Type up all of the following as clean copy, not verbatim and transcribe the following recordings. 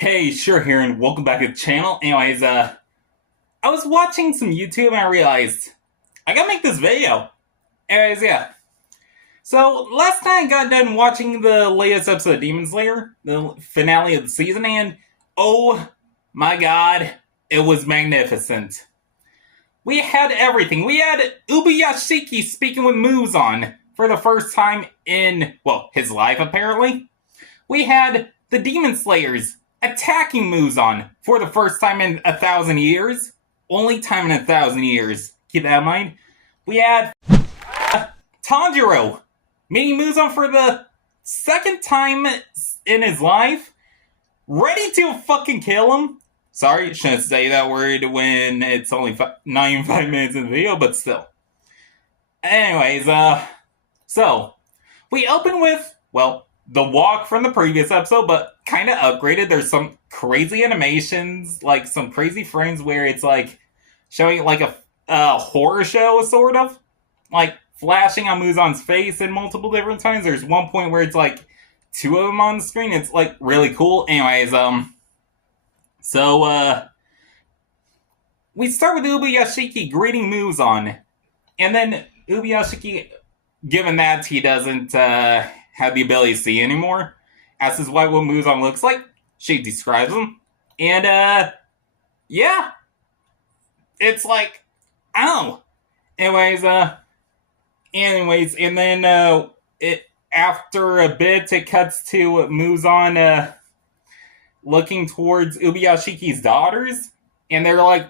Hey, sure here, and welcome back to the channel. Anyways, I was watching some YouTube and I realized I gotta make this video. Anyways, yeah. So, last night I got done watching the latest episode of Demon Slayer, the finale of the season, and oh my god, it was magnificent. We had everything. We had Ubuyashiki speaking with Muzan for the first time in, well, his life apparently. We had the Demon Slayers attacking Muzan for the first time in 1,000 years. Only time in 1,000 years. Keep that in mind. We had Tanjiro meeting Muzan for the second time in his life. Ready to fucking kill him. Sorry, shouldn't say that word when it's only not even 5 minutes in the video, but still. Anyways, so we open with, well, the walk from the previous episode, but kind of upgraded. There's some crazy animations, like some crazy frames where it's like showing like a horror show, sort of. Like flashing on Muzan's face in multiple different times. There's one point where it's like 2 of them on the screen. It's like really cool. Anyways, so we start with Ubuyashiki greeting Muzan. And then Ubuyashiki, given that he doesn't have the ability to see anymore, asks his wife what Muzan looks like. She describes him. And, yeah. It's like, oh. Anyways, and then, after a bit, it cuts to Muzan, looking towards Ubuyashiki's daughters. And they're, like,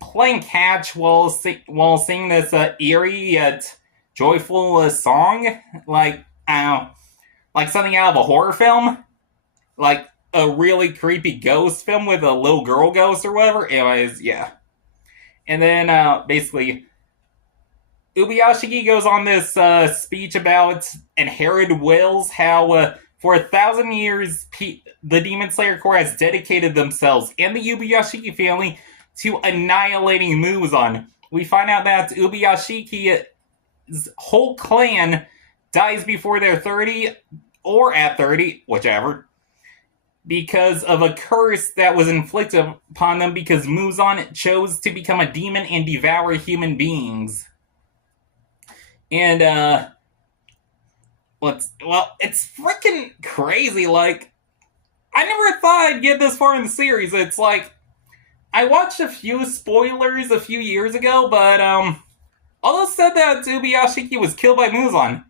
playing catch while singing this, eerie yet joyful song. Like, I don't know, like something out of a horror film, like a really creepy ghost film with a little girl ghost or whatever. Anyways, yeah. And then basically, Ubuyashiki goes on this speech about inherited wills, how for 1,000 years the Demon Slayer Corps has dedicated themselves and the Ubuyashiki family to annihilating Muzan. We find out that Ubuyashiki's whole clan dies before they're 30, or at 30, whichever, because of a curse that was inflicted upon them because Muzan chose to become a demon and devour human beings. And, it's freaking crazy. Like, I never thought I'd get this far in the series. It's like, I watched a few spoilers a few years ago, but, although said that Ubuyashiki was killed by Muzan.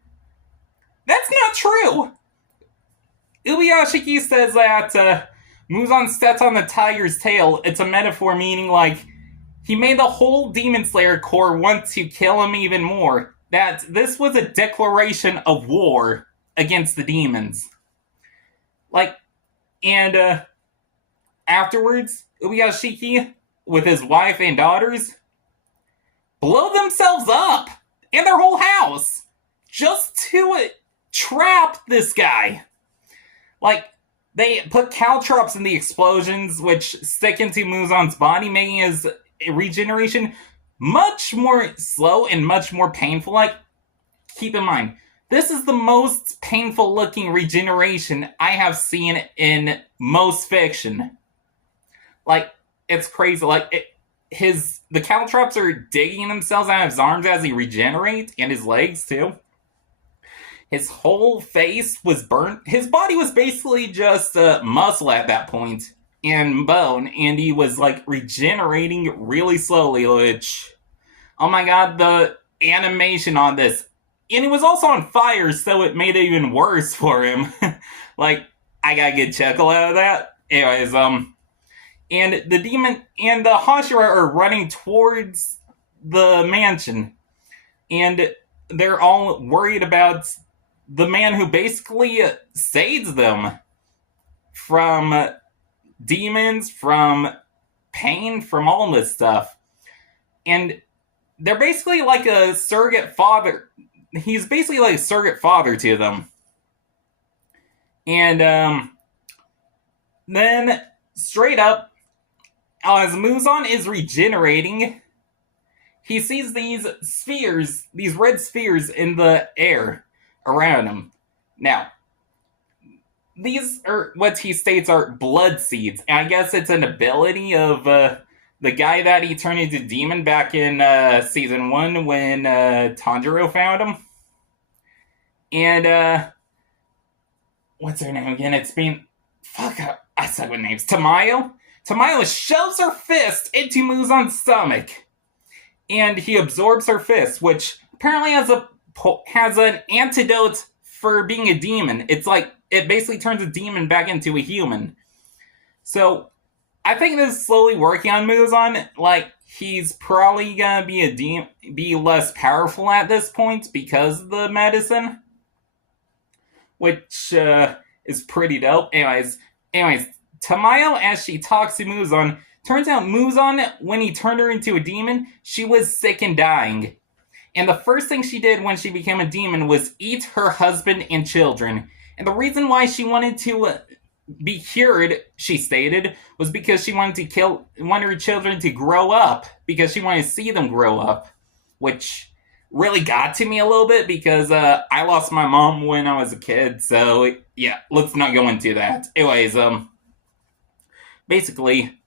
That's not true! Ubuyashiki says that Muzan stepped on the tiger's tail. It's a metaphor meaning, like, he made the whole Demon Slayer Corps want to kill him even more. That this was a declaration of war against the demons. Like, and afterwards, Ubuyashiki, with his wife and daughters, blow themselves up and their whole house just to trap this guy. Like, they put caltrops in the explosions, which stick into Muzan's body, making his regeneration much more slow and much more painful. Like, keep in mind, this is the most painful looking regeneration I have seen in most fiction. Like, it's crazy. Like, the caltrops are digging themselves out of his arms as he regenerates, and his legs too. His whole face was burnt. His body was basically just muscle at that point, and bone, and he was like regenerating really slowly, which, oh my god, the animation on this. And he was also on fire, so it made it even worse for him. Like, I got a good chuckle out of that. Anyways, and the demon and the Hashira are running towards the mansion. And they're all worried about the man who basically saves them from demons, from pain, from all this stuff. And they're basically like a surrogate father. He's basically like a surrogate father to them. And then, straight up, as Muzan is regenerating, he sees these spheres, these red spheres in the air around him. Now, these are what he states are blood seeds. And I guess it's an ability of the guy that he turned into demon back in season 1 when Tanjiro found him. And what's her name again? It's been I suck with names. Tamayo. Tamayo shoves her fist into Muzan's stomach, and he absorbs her fist, which apparently has an antidote for being a demon. It's like it basically turns a demon back into a human. So I think this is slowly working on Muzan. Like, he's probably gonna be less powerful at this point because of the medicine, which is pretty dope. Anyways, Tamayo, as she talks to Muzan, turns out Muzan, when he turned her into a demon, she was sick and dying. And the first thing she did when she became a demon was eat her husband and children. And the reason why she wanted to be cured, she stated, was because she wanted her children to grow up, because she wanted to see them grow up, which really got to me a little bit because I lost my mom when I was a kid. So yeah, let's not go into that. Anyways, basically,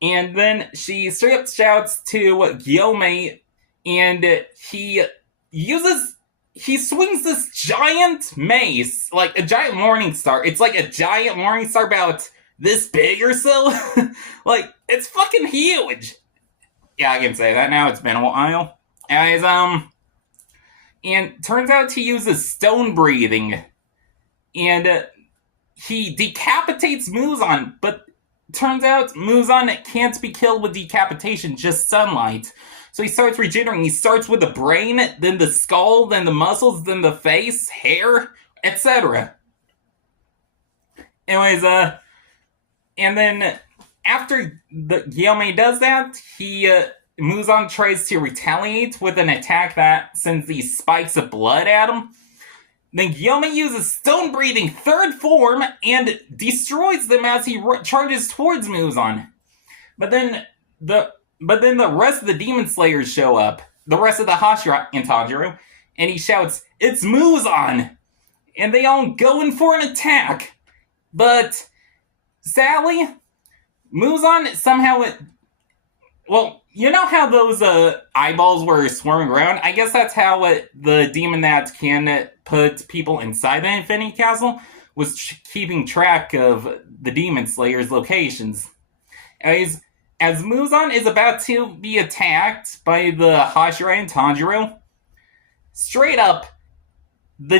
and then she straight up shouts to Gyome, and he swings this giant mace, like a giant morning star. It's like a giant morning star about this big or so. Like, it's fucking huge. Yeah, I can say that now. It's been a while. Anyways, and turns out he uses stone breathing, and he decapitates Muzan, but turns out Muzan can't be killed with decapitation, just sunlight. So he starts regenerating. He starts with the brain, then the skull, then the muscles, then the face, hair, etc. Anyways, and then after Gyome does that, Muzan tries to retaliate with an attack that sends these spikes of blood at him. Then Gyome uses stone-breathing third form and destroys them as he charges towards Muzan. But then the rest of the Demon Slayers show up. The rest of the Hashira and Tanjiro. And he shouts, "It's Muzan!" And they all go in for an attack. But sadly, Muzan somehow... Well, you know how those eyeballs were swarming around? I guess that's how the demon that can put people inside the Infinity Castle was keeping track of the Demon Slayer's locations. As Muzan is about to be attacked by the Hashira and Tanjiro, straight up, the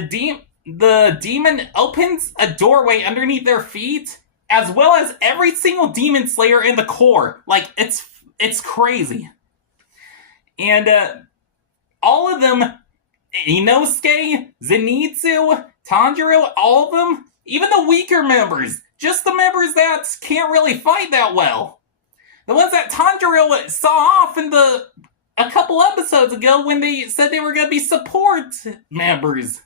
demon opens a doorway underneath their feet, as well as every single Demon Slayer in the core. Like, it's crazy. And all of them, Inosuke, Zenitsu, Tanjiro, all of them, even the weaker members, just the members that can't really fight that well. The ones that Tanjiro saw off a couple episodes ago when they said they were going to be support members.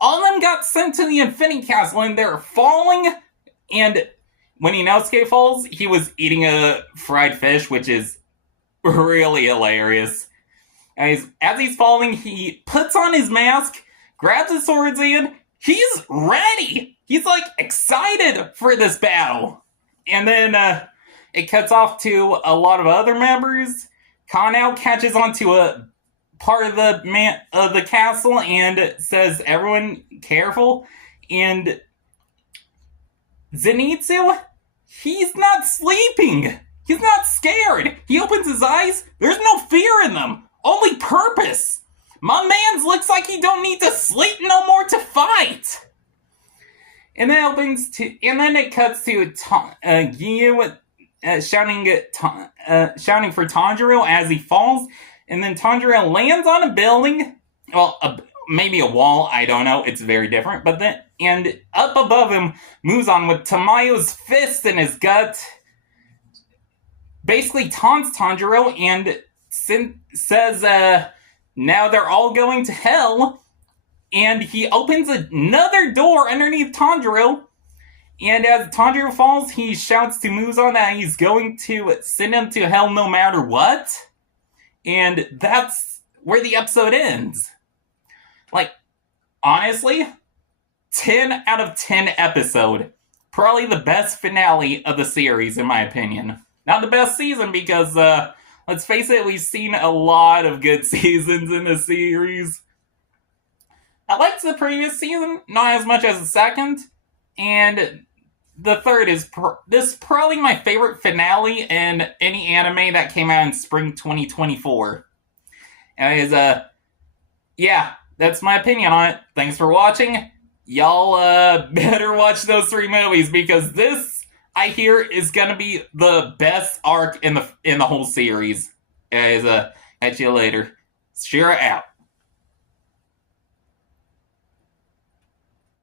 All of them got sent to the Infinity Castle and they're falling, and when Inosuke falls, he was eating a fried fish, which is really hilarious. As he's falling, he puts on his mask, grabs his swords in, he's ready! He's like excited for this battle. And then it cuts off to a lot of other members. Kanao catches onto a part of the castle and says, "Everyone careful." And Zenitsu, he's not sleeping. He's not scared. He opens his eyes. There's no fear in them. Only purpose. My man's looks like he don't need to sleep no more to fight. And then it cuts to Giyu shouting for Tanjiro as he falls. And then Tanjiro lands on a building. Well, maybe a wall. I don't know. It's very different. And up above him, Muzan with Tamayo's fist in his gut basically taunts Tanjiro and says, now they're all going to hell. And he opens another door underneath Tanjiro. And as Tanjiro falls, he shouts to Muzan that he's going to send him to hell no matter what. And that's where the episode ends. Like, honestly, 10 out of 10 episode. Probably the best finale of the series, in my opinion. Not the best season because, let's face it, we've seen a lot of good seasons in the series. I liked the previous season, not as much as the second, and the third is this is probably my favorite finale in any anime that came out in spring 2024. And yeah, that's my opinion on it. Thanks for watching. Y'all better watch those 3 movies because this, I hear, is gonna be the best arc in the whole series. Guys, catch you later. Shira out.